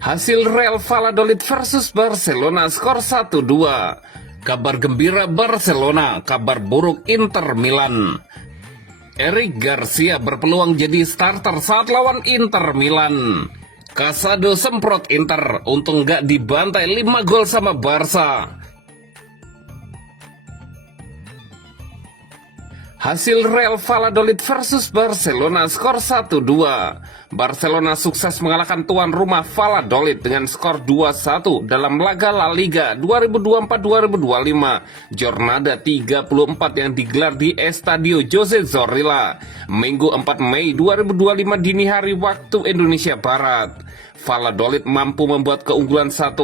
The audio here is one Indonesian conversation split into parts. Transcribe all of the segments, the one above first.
Hasil Real Valladolid versus Barcelona skor 1-2. Kabar gembira Barcelona, kabar buruk Inter Milan. Eric Garcia berpeluang jadi starter saat lawan Inter Milan. Casado semprot Inter, untung gak dibantai 5 gol sama Barca. Hasil Real Valladolid versus Barcelona skor 1-2. Barcelona sukses mengalahkan tuan rumah Valladolid dengan skor 2-1 dalam laga La Liga 2024-2025 Jornada 34 yang digelar di Estadio José Zorrilla Minggu 4 Mei 2025 dini hari waktu Indonesia Barat. Valladolid mampu membuat keunggulan 1-0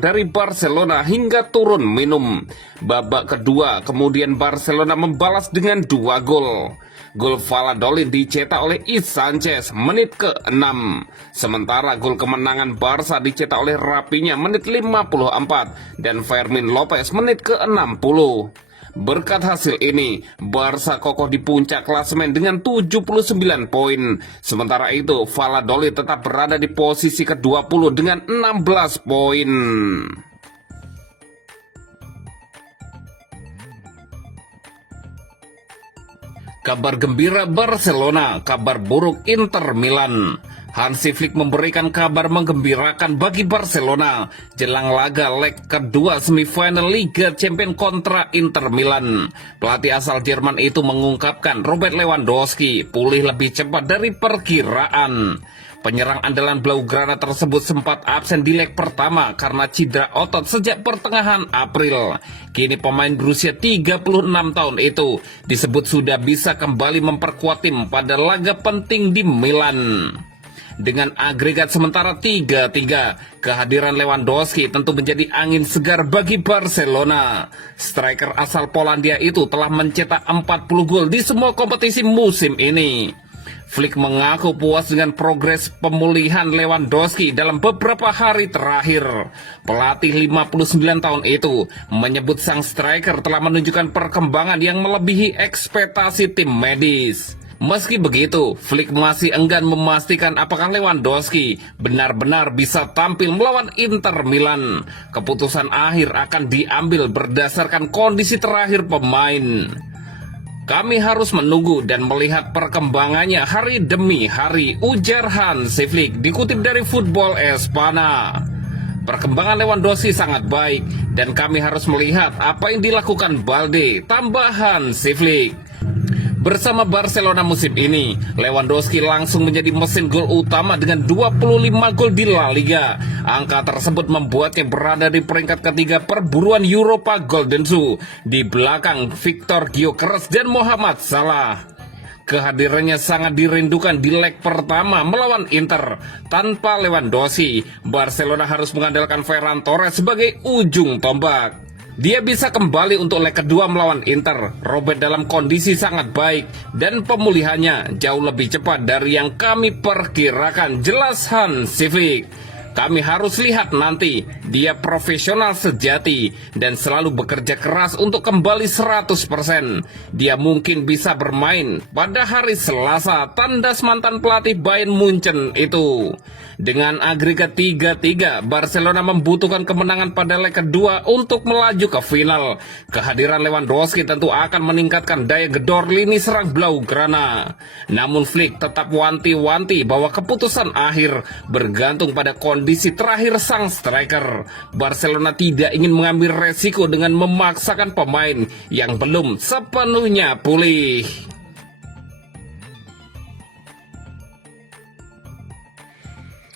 dari Barcelona hingga turun minum. Babak kedua, kemudian Barcelona membalas dengan 2 gol. Gol Valladolid dicetak oleh Is Sanchez menit ke-6. Sementara gol kemenangan Barca dicetak oleh Rafinha menit 54 dan Fermin Lopez menit ke-60. Berkat hasil ini, Barca kokoh di puncak klasemen dengan 79 poin. Sementara itu, Valladolid tetap berada di posisi ke-20 dengan 16 poin. Kabar gembira Barcelona, kabar buruk Inter Milan. Hansi Flick memberikan kabar menggembirakan bagi Barcelona jelang laga leg kedua semifinal Liga Champions kontra Inter Milan. Pelatih asal Jerman itu mengungkapkan Robert Lewandowski pulih lebih cepat dari perkiraan. Penyerang andalan Blaugrana tersebut sempat absen di leg pertama karena cedera otot sejak pertengahan April. Kini pemain berusia 36 tahun itu disebut sudah bisa kembali memperkuat tim pada laga penting di Milan. Dengan agregat sementara 3-3, kehadiran Lewandowski tentu menjadi angin segar bagi Barcelona. Striker asal Polandia itu telah mencetak 40 gol di semua kompetisi musim ini. Flick mengaku puas dengan progres pemulihan Lewandowski dalam beberapa hari terakhir. Pelatih 59 tahun itu menyebut sang striker telah menunjukkan perkembangan yang melebihi ekspektasi tim medis. Meski begitu, Flick masih enggan memastikan apakah Lewandowski benar-benar bisa tampil melawan Inter Milan. Keputusan akhir akan diambil berdasarkan kondisi terakhir pemain. Kami harus menunggu dan melihat perkembangannya hari demi hari, ujar Hansi Flick, dikutip dari Football Espana. Perkembangan Lewandowski sangat baik dan kami harus melihat apa yang dilakukan Balde, tambahan Hansi Flick. Bersama Barcelona musim ini, Lewandowski langsung menjadi mesin gol utama dengan 25 gol di La Liga. Angka tersebut membuatnya berada di peringkat ketiga perburuan Europa Golden Shoe di belakang Victor Gyökeres dan Mohamed Salah. Kehadirannya sangat dirindukan di leg pertama melawan Inter. Tanpa Lewandowski, Barcelona harus mengandalkan Ferran Torres sebagai ujung tombak. Dia bisa kembali untuk leg kedua melawan Inter. Robert dalam kondisi sangat baik dan pemulihannya jauh lebih cepat dari yang kami perkirakan, jelas Hansi Flick. Kami harus lihat nanti. Dia profesional sejati dan selalu bekerja keras untuk kembali 100%. Dia mungkin bisa bermain pada hari Selasa, tandas mantan pelatih Bayern Munchen itu. Dengan agregat 3-3, Barcelona membutuhkan kemenangan pada leg kedua untuk melaju ke final. Kehadiran Lewandowski tentu akan meningkatkan daya gedor lini serang Blaugrana. Namun Flick tetap wanti-wanti bahwa keputusan akhir bergantung pada kondisi terakhir sang striker. Barcelona tidak ingin mengambil resiko dengan memaksakan pemain yang belum sepenuhnya pulih.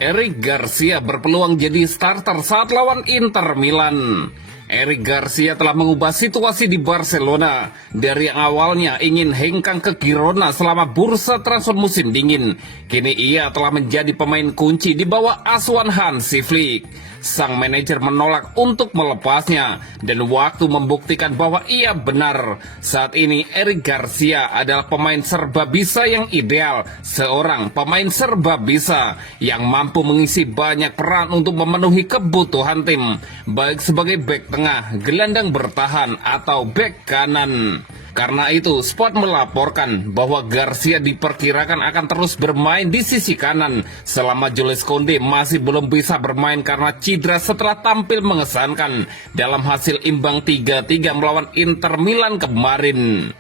Eric Garcia berpeluang jadi starter saat lawan Inter Milan. Eric Garcia telah mengubah situasi di Barcelona dari yang awalnya ingin hengkang ke Girona selama bursa transfer musim dingin. Kini ia telah menjadi pemain kunci di bawah asuhan Hansi Flick. Sang manajer menolak untuk melepasnya dan waktu membuktikan bahwa ia benar. Saat ini Eric Garcia adalah pemain serba bisa yang ideal. Seorang pemain serba bisa yang mampu mengisi banyak peran untuk memenuhi kebutuhan tim, baik sebagai bek tengah, gelandang bertahan, atau bek kanan. Karena itu, Sport melaporkan bahwa Garcia diperkirakan akan terus bermain di sisi kanan selama Jules Koundé masih belum bisa bermain karena cedera setelah tampil mengesankan dalam hasil imbang 3-3 melawan Inter Milan kemarin.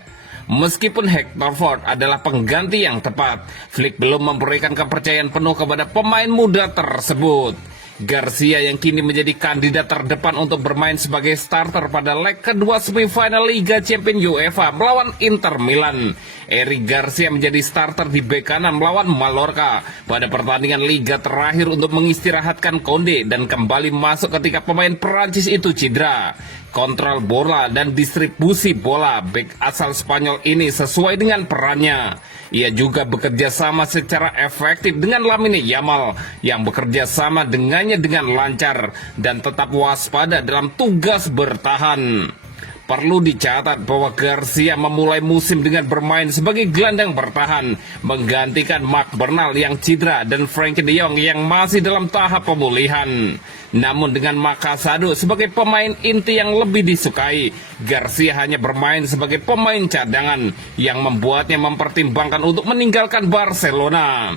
Meskipun Hector Ford adalah pengganti yang tepat, Flick belum memberikan kepercayaan penuh kepada pemain muda tersebut. Garcia yang kini menjadi kandidat terdepan untuk bermain sebagai starter pada leg kedua semifinal Liga Champions UEFA melawan Inter Milan. Eric Garcia menjadi starter di bek kanan melawan Mallorca pada pertandingan Liga terakhir untuk mengistirahatkan Koundé dan kembali masuk ketika pemain Perancis itu cedera. Kontrol bola dan distribusi bola bek asal Spanyol ini sesuai dengan perannya. Ia juga bekerja sama secara efektif dengan Lamine Yamal yang bekerja sama dengannya dengan lancar dan tetap waspada dalam tugas bertahan. Perlu dicatat bahwa Garcia memulai musim dengan bermain sebagai gelandang bertahan, menggantikan Marc Bernal yang cedera dan Frenkie de Jong yang masih dalam tahap pemulihan. Namun dengan Marc Casado sebagai pemain inti yang lebih disukai, Garcia hanya bermain sebagai pemain cadangan yang membuatnya mempertimbangkan untuk meninggalkan Barcelona.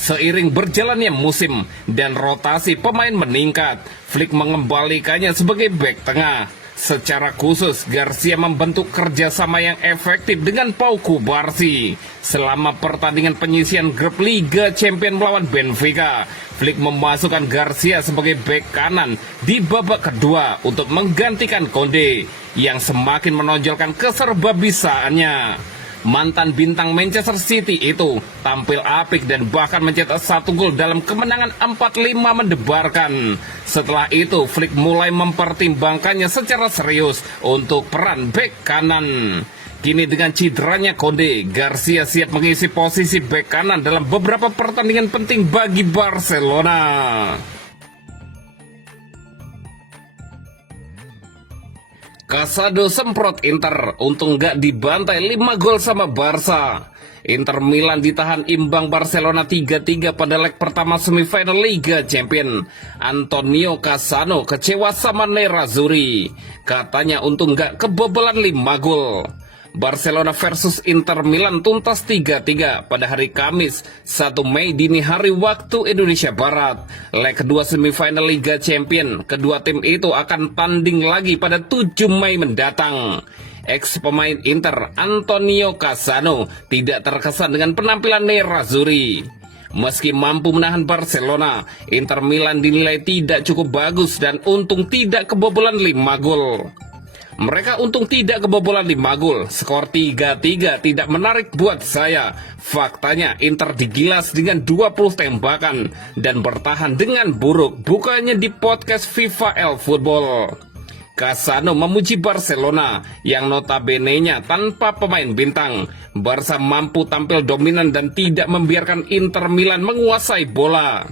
Seiring berjalannya musim dan rotasi pemain meningkat, Flick mengembalikannya sebagai bek tengah. Secara khusus, Garcia membentuk kerjasama yang efektif dengan Pau Cubarsí. Selama pertandingan penyisian grup Liga Champions melawan Benfica, Flick memasukkan Garcia sebagai bek kanan di babak kedua untuk menggantikan Koundé yang semakin menonjolkan keserbabisaannya. Mantan bintang Manchester City itu tampil apik dan bahkan mencetak 1 gol dalam kemenangan 4-5 mendebarkan. Setelah itu, Flick mulai mempertimbangkannya secara serius untuk peran bek kanan. Kini dengan cederanya Koundé, Garcia siap mengisi posisi bek kanan dalam beberapa pertandingan penting bagi Barcelona. Casado semprot Inter, untung gak dibantai 5 gol sama Barca. Inter Milan ditahan imbang Barcelona 3-3 pada leg pertama semifinal Liga Champions. Antonio Cassano kecewa sama Nerazzurri. Katanya untung gak kebobolan 5 gol. Barcelona versus Inter Milan tuntas 3-3 pada hari Kamis 1 Mei dini hari waktu Indonesia Barat. Leg kedua semifinal Liga Champions, kedua tim itu akan tanding lagi pada 7 Mei mendatang. Ex pemain Inter Antonio Cassano tidak terkesan dengan penampilan Nerazzurri. Meski mampu menahan Barcelona, Inter Milan dinilai tidak cukup bagus dan untung tidak kebobolan 5 gol. Mereka untung tidak kebobolan 5 gol. Skor 3-3 tidak menarik buat saya. Faktanya Inter digilas dengan 20 tembakan dan bertahan dengan buruk. Bukannya di podcast FIFA El Football. Cassano memuji Barcelona yang notabene-nya tanpa pemain bintang. Barca mampu tampil dominan dan tidak membiarkan Inter Milan menguasai bola.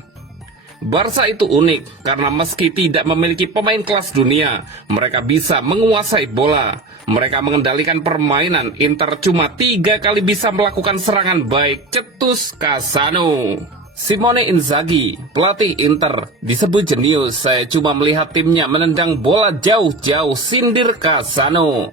Barca itu unik karena meski tidak memiliki pemain kelas dunia, mereka bisa menguasai bola. Mereka mengendalikan permainan. Inter cuma 3 kali bisa melakukan serangan baik, cetus Cassano. Simone Inzaghi, pelatih Inter, disebut jenius. Saya cuma melihat timnya menendang bola jauh-jauh, sindir Cassano.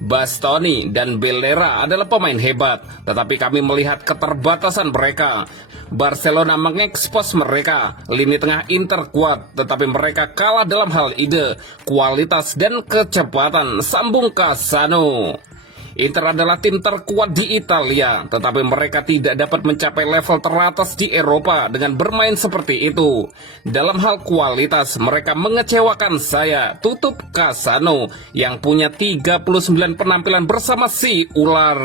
Bastoni dan Bellera adalah pemain hebat, tetapi kami melihat keterbatasan mereka. Barcelona mengekspos mereka. Lini tengah Inter kuat, tetapi mereka kalah dalam hal ide, kualitas dan kecepatan, sambung Cassano. Inter adalah tim terkuat di Italia, tetapi mereka tidak dapat mencapai level teratas di Eropa dengan bermain seperti itu. Dalam hal kualitas, mereka mengecewakan saya, tutup Cassano yang punya 39 penampilan bersama si ular.